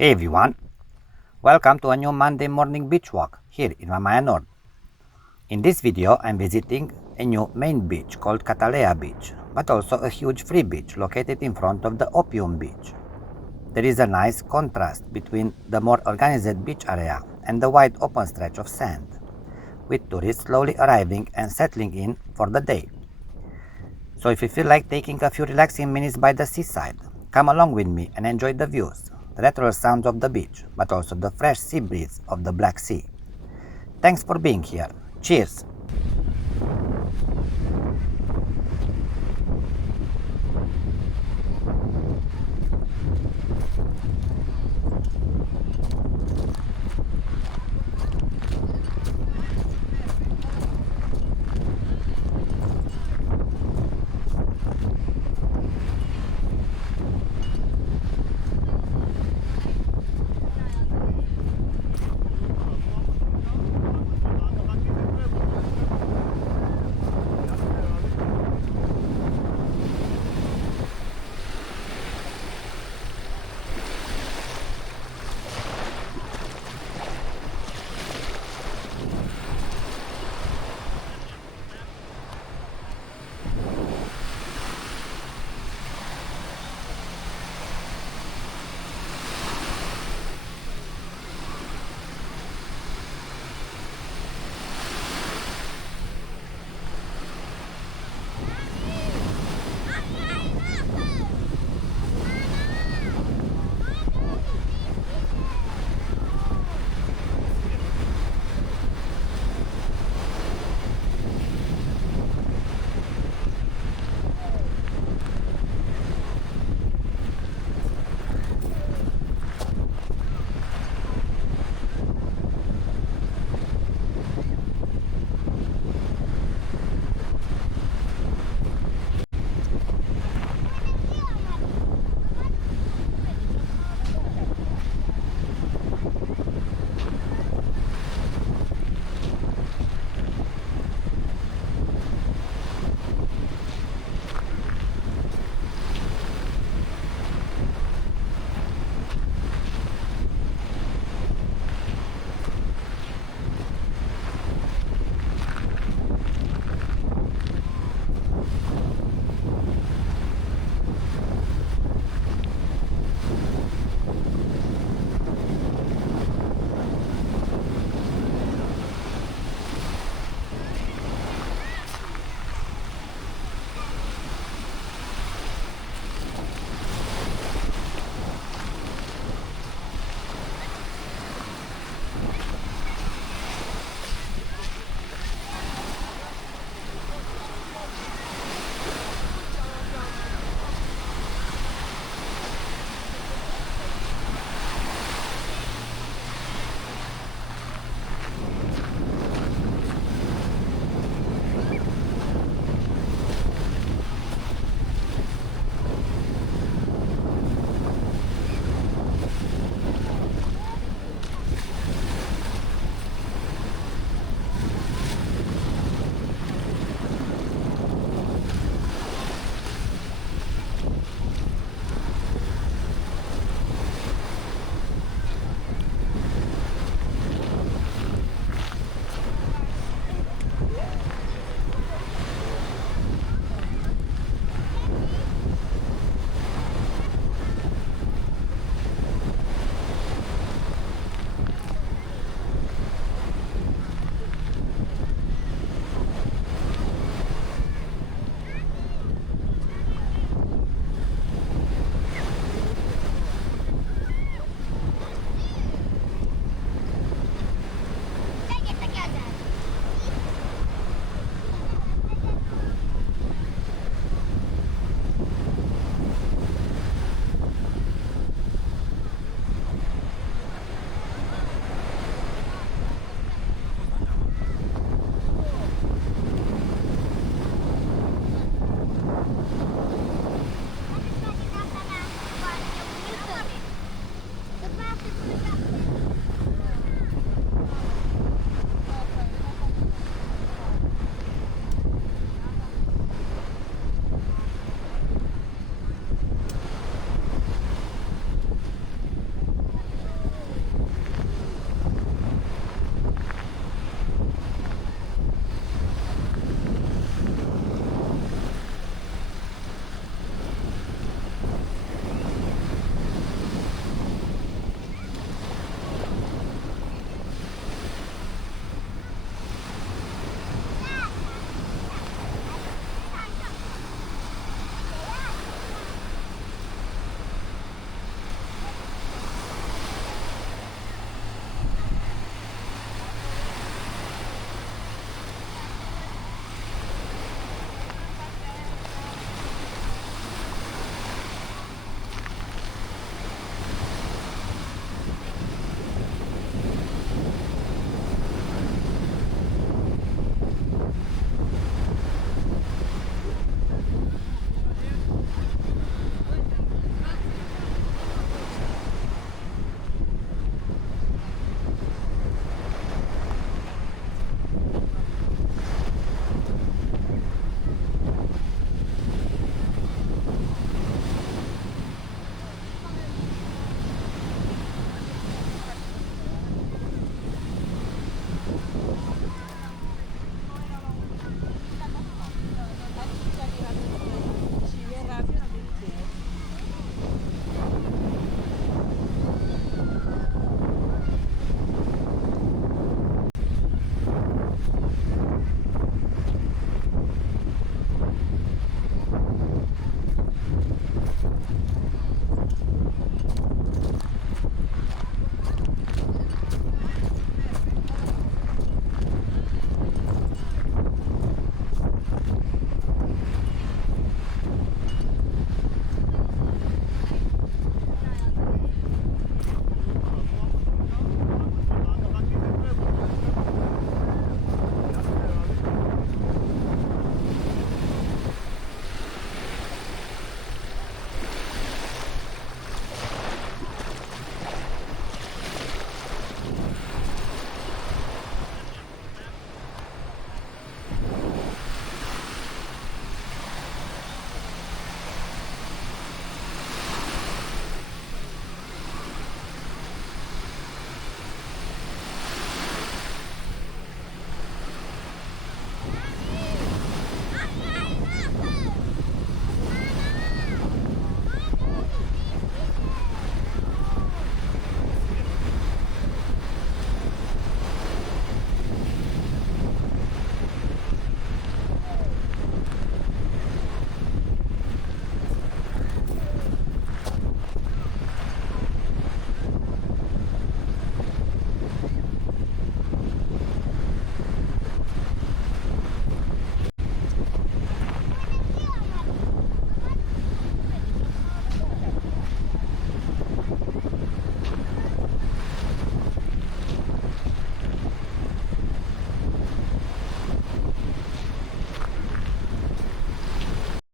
Hey everyone, welcome to a new Monday morning beach walk here in Mamaia Nord. In this video I'm visiting a new main beach called Cattaleya Beach, but also a huge free beach located in front of the Opium Beach. There is a nice contrast between the more organized beach area and the wide open stretch of sand, with tourists slowly arriving and settling in for the day. So if you feel like taking a few relaxing minutes by the seaside, come along with me and enjoy the views, the natural sounds of the beach, but also the fresh sea breeze of the Black Sea. Thanks for being here. Cheers!